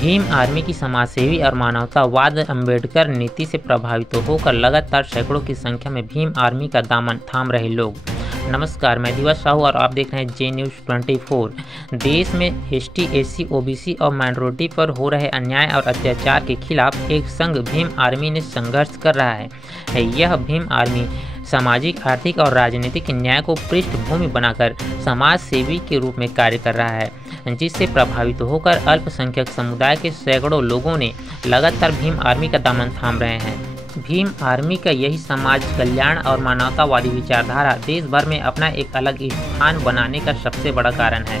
Bhim army की समाजसेवी और मानवतावाद अम्बेडकर नीति से प्रभावित होकर लगातार सैकड़ों की संख्या में भीम आर्मी का दामन थाम रहे लोग। नमस्कार, मैं दिवस साहू और आप देख रहे हैं जे न्यूज़ 24। देश में एसटी, एससी, ओबीसी और माइनॉरिटी पर हो रहे अन्याय और अत्याचार के खिलाफ एक संघ भीम आर्मी ने संघर्ष कर रहा है। यह भीम आर्मी सामाजिक, आर्थिक और राजनीतिक न्याय को पृष्ठभूमि बनाकर समाज सेवी के रूप में कार्य कर रहा है, जिससे प्रभावित होकर अल्पसंख्यक समुदाय के सैकड़ों लोगों ने लगातार भीम आर्मी का दामन थाम रहे हैं। भीम आर्मी का यही समाज कल्याण और मानवतावादी विचारधारा देश भर में अपना एक अलग स्थान बनाने का सबसे बड़ा कारण है।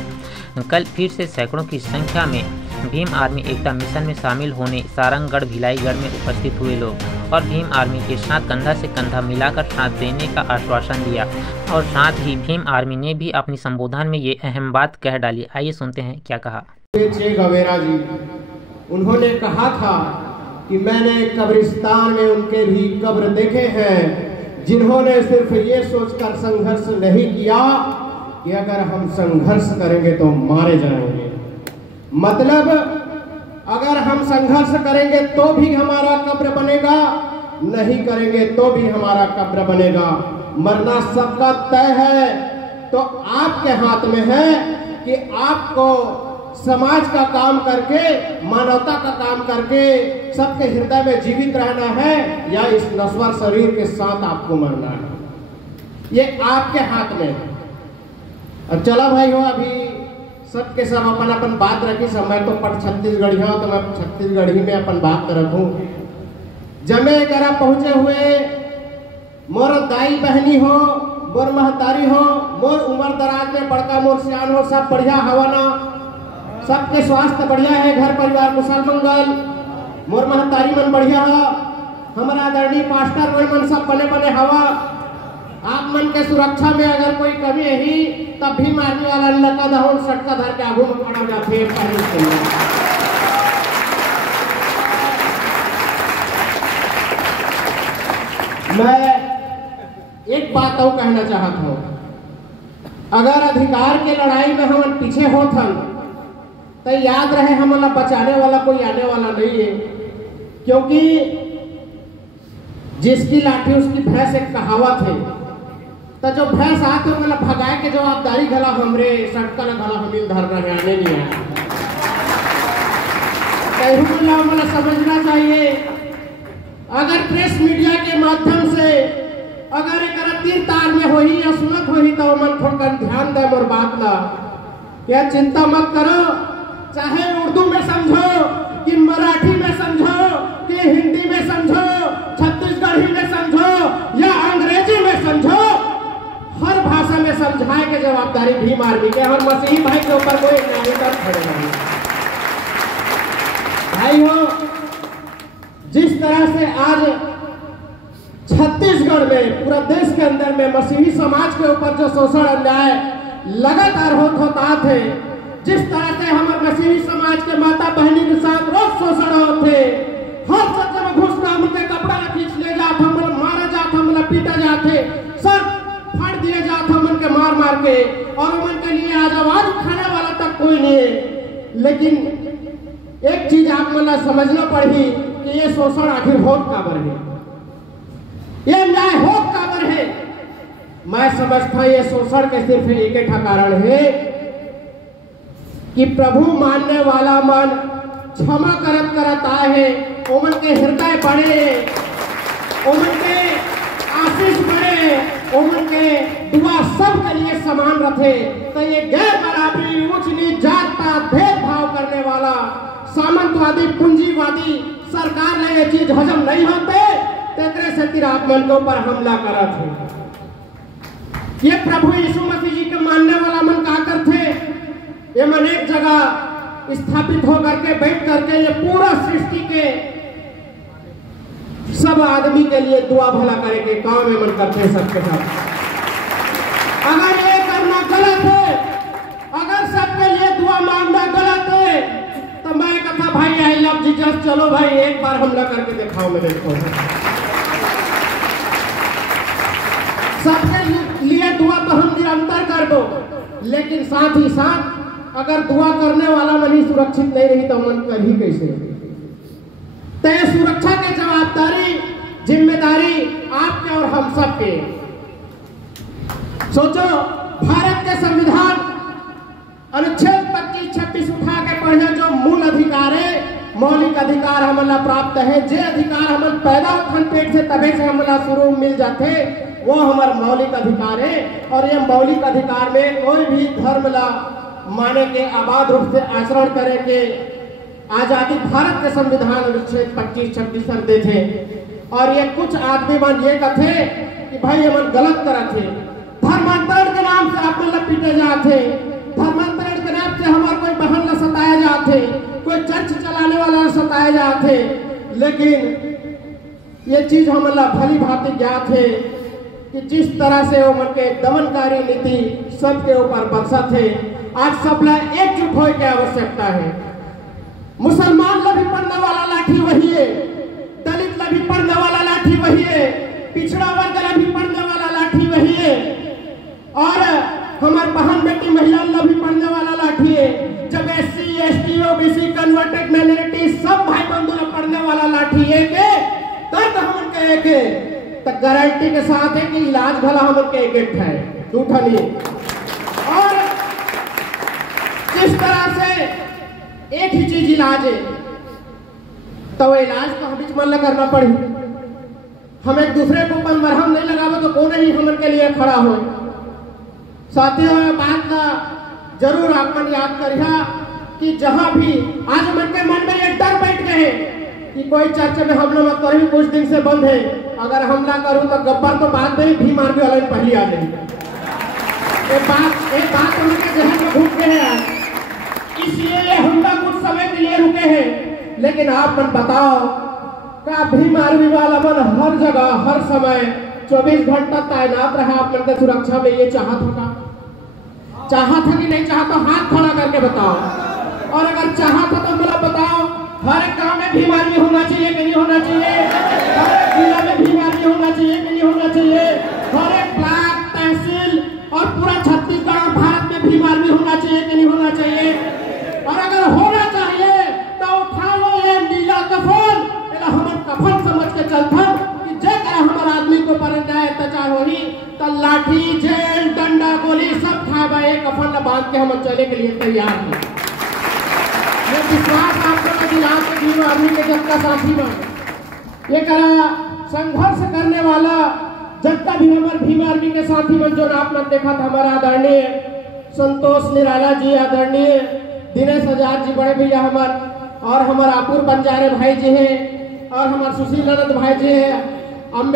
कल फिर से सैकड़ों की संख्या में भीम आर्मी एकता मिशन में शामिल होने सारंगगढ़ भिलाईगढ़ में उपस्थित हुए लोग और भीम आर्मी के साथ कंधा से कंधा मिलाकर साथ देने का आश्वासन दिया। और साथ ही भीम आर्मी ने भी अपनी संबोधन में ये अहम बात कह डाली। आइए सुनते हैं क्या कहा। चे गवेरा जी, उन्होंने कहा था कि मैंने कब्रिस्तान में उनके भी कब्र देखे हैं जिन्होंने सिर्फ ये सोचकर संघर्ष नहीं किया कि अगर हम संघर्ष करेंगे तो मारे जाएंगे। मतलब अगर हम संघर्ष करेंगे तो भी हमारा कब्र बनेगा, नहीं करेंगे तो भी हमारा कब्र बनेगा। मरना सबका तय है, तो आपके हाथ में है कि आपको समाज का काम करके, मानवता का काम करके सबके हृदय में जीवित रहना है या इस नश्वर शरीर के साथ आपको मरना है। ये आपके हाथ में है। अब चलो भाई हो, अभी सबके सब अपन अपन बात रखी। समय तो पट छत्तीसगढ़ी हो तो मैं छत्तीसगढ़ी में अपन बात रखूं। जमे गरा पहुंचे हुए मोर दाई बहनी हो, मोर महतारी हो, मोर उम्र दराज में बड़का मोर सियान हो, सब बढ़िया हवा ना, सबके स्वास्थ्य बढ़िया है, घर परिवार कुशल मंगल, मोर महतारी मन बढ़िया हो, हमारा आदरणीय पास्टर वही मन सब बने बने हवा। आप मन के सुरक्षा में अगर कोई कमी है तब भी मारने वाला लड़का दहो सटका धर के आगू में पड़ा जा फिर मैं एक बात और कहना चाहता हूं। अगर अधिकार के लड़ाई में हम पीछे होथन तो याद रहे हमारा बचाने वाला कोई आने वाला नहीं है, क्योंकि जिसकी लाठी उसकी भैंस एक कहावत है। तो जो भैंस आते हो मतलब भगाए के जवाबदारी गला हमरे सटका न गला हमिल धर रहे आने नहीं आया। मतलब समझना चाहिए, अगर प्रेस मीडिया के माध्यम से अगर एक तीर तार में हो ही या सुनत हो ही तो मन थोड़ा ध्यान दे और बात ला, क्या चिंता मत करो। चाहे उर्दू में समझो कि मराठी में समझो कि हिंदी में समझो, छत्तीसगढ़ी में समझो या अंग्रेजी में समझो, हर भाषा में समझाए के जवाबदारी भीम आर्मी के और मसीही भाई के ऊपर कोई नहीं कर खड़े नहीं। भाई हो, जिस तरह से आज छत्तीसगढ़ में पूरा देश के अंदर में मसीही समाज के ऊपर जो शोषण अन्याय लगातार होता थे, जिस तरह से हमारे मसीही समाज के माता बहनी के साथ रोज शोषण होते, हर सत्य में घुस काम के कपड़ा खींच ले जाते, हम मारा जाते, हम पीटा जाते, सर फाड़ दिए जाते मन के मार मार के, और मन के लिए आज आवाज उठाने वाला तक कोई नहीं है। लेकिन एक चीज आप मला समझना पड़ी कि ये शोषण आखिर होत काबर है, ये न्याय होत काबर है। मैं समझता ये शोषण के सिर्फ एक ही कारण है कि प्रभु मानने वाला मन क्षमा करत करत आए है, ओमन के हृदय बढ़े, ओमन के आशीष बढ़े, ओमन के दुआ सबके लिए समान रखे। तो ये गैर बराबरी, उच्च नीच, जात पात भेदभाव करने वाला सामंतवादी पूंजीवादी सरकार ने ये चीज हजम नहीं होते, तेकरे से तिर आप मन के ऊपर हमला करत है। ये प्रभु यीशु मसीह जी के मानने वाला मन का करते, ये मन एक जगह स्थापित होकर के बैठ करके ये पूरा सृष्टि के सब आदमी के लिए दुआ भला करे के काम में मन करते हैं सबके साथ। अगर ये करना गलत है, अगर सबके लिए दुआ मांगना गलत है, तो मैं कहता भाई आई लव जीसस, चलो भाई एक बार हमला करके दिखाओ मेरे को। सबके लिए दुआ तो हम निरंतर कर दो, लेकिन साथ ही साथ अगर दुआ करने वाला मन ही सुरक्षित नहीं रही तो मन कर ही कैसे। तय सुरक्षा की जवाबदारी जिम्मेदारी आपके और हम सब के। सोचो, भारत के संविधान अनुच्छेद 25-26 उठा के पढ़े, जो मूल अधिकार है, मौलिक अधिकार हमला प्राप्त है, जे अधिकार हमन पैदा उठन पेट से तबे से हमला शुरू मिल जाते, वो हमार मौलिक अधिकार है। और ये मौलिक अधिकार में कोई भी धर्म ला माने के आबाद रूप से आचरण करे के आजादी भारत के संविधान अनुच्छेद 25-26 दे थे। और ये कुछ आदमी मन ये कहते कि भाई हमन गलत करत थे, धर्मांतरण के नाम से आप मन पीटे जाते, धर्मांतरण के नाम से हमार कोई बहन ला सताया जाते, कोई चर्च चलाने वाला सताए जाते। लेकिन ये चीज हमला भली भांति ज्ञात है कि जिस तरह से वो मन के दमनकारी नीति सबके ऊपर बरसत है, आज सबला एकजुट होने की आवश्यकता है। मुसलमान ला भी पढ़ने वाला लाठी वही है, दलित ला भी पढ़ने वाला लाठी वही है, पिछड़ा वर्ग ला भी पढ़ने वाला लाठी वही है, और हमारे बहन बेटी महिला ला भी पढ़ने वाला लाठी है। जब SC, ST, OBC, converted minority सब भाई बंधु ला पढ़ने वाला लाठी है के तब हम कहे के तो गारंटी के साथ है कि इलाज भला हम के एक है झूठा नहीं। और जिस तरह से एक ही चीज इलाज है, तो वो इलाज तो हम मन करना पड़ी। हम एक दूसरे को ऊपर मरहम नहीं लगावे तो कौन ही हमन के लिए खड़ा हो। साथियों, बात का जरूर आप मन याद करिए कि जहां भी आज मन में ये डर बैठ गए कि कोई चर्च में हमला मत करो, कुछ दिन से बंद है, अगर हमला करूं तो गब्बर तो बाद में भी मार भी वाले पहली आ जाएगी। एक बात उनके जहन में घूम के है, इसलिए ये हमला कुछ समय के लिए रुके हैं। लेकिन आप मन बताओ, का भीम आर्मी वाला मन हर जगह हर समय 24 घंटा तैनात रहा आप मन के सुरक्षा में, ये चाहत होगा? चाहत है कि नहीं चाहत? तो हाथ खड़ा करके बताओ। और अगर चाहत हो तो मुझे बताओ, हर एक गांव में भीम आर्मी होना चाहिए कि नहीं होना चाहिए? हर एक जिला में भीम आर्मी होना चाहिए कि नहीं होना चाहिए? हर एक ब्लॉक, तहसील और पूरा छत्तीसगढ़ और भारत में भीम आर्मी होना चाहिए कि नहीं होना चाहिए? और अगर होना चाहिए तो उठा लो ये नीला कफन, हमारे कफन समझ के चलता कि जगह हमारे आदमी को पर जाए अत्याचार होगी तो लाठी, जेल, डंडा, गोली सब खावा, एक कफन न बांध के हम चले के लिए तैयार हैं। ये विश्वास आपको दिला के भीम आर्मी के जनता साथी में ये करा संघर्ष करने वाला जनता भी हमारे भीम आर्मी के साथी में जो आप लोग देखा था, हमारा आदरणीय संतोष निराला जी, आदरणीय दिनेश हजार जी बड़े भैया हमारे, और हमारे आपुर बंजारे भाई जी हैं, और हमारे सुशील आनंद भाई जी है, अमन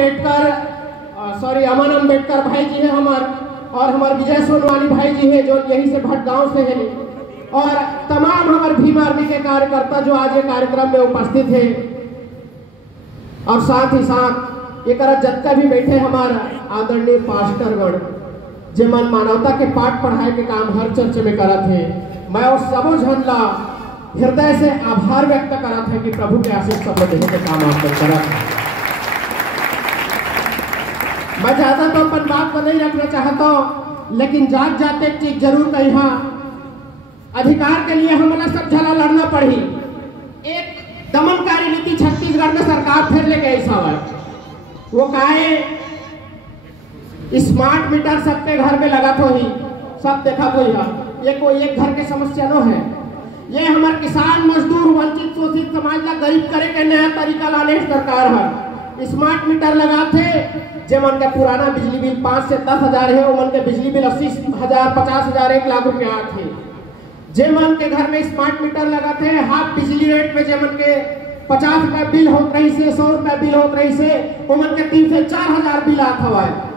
अम्बेडकर भाई जी है हमारे, और हमारे विजय सोनवानी भाई जी है जो यही से भट गांव से है, और तमाम हमारे भीम आर्मी के कार्यकर्ता जो आज ये कार्यक्रम में उपस्थित है। और साथ ही साथ एक जत्ता भी बैठे हमारा आदरणीय पास्टरगढ़ जेमन मानवता के पाठ पढ़ाए के काम हर चर्च में करत है। मैं उस सबो झनला हृदय से आभार व्यक्त करत है कि प्रभु के आशीष सब देने के काम आप करत है। मैं ज्यादा तो अपन बात को नहीं रखना चाहता हूं, लेकिन जात जाते एक चीज जरूर कही, अधिकार के लिए हमारा सब झला लड़ना पड़ी। एक दमनकारी नीति छत्तीसगढ़ में सरकार फिर लेके ऐसा है, वो काहे स्मार्ट मीटर सबके घर में लगा तो ही सब देखा तो ही, ये कोई एक घर के समस्या न है। ये हमारे किसान, मजदूर, वंचित, शोषित समाज का गरीब करे के नया तरीका लाने सरकार है। स्मार्ट मीटर लगाते जे मन के पुराना बिजली बिल 5 से 10 हजार है, वो मन के बिजली बिल 80,000, 50,000, 1 लाख रुपया आते। जे मन के घर में स्मार्ट मीटर लगाते हैं, हाफ बिजली रेट में जे मन के 50 रुपया बिल होत रही से, 100 रुपया बिल होत रही से, वो मन के 3 से 4 हजार बिल आता हुआ है।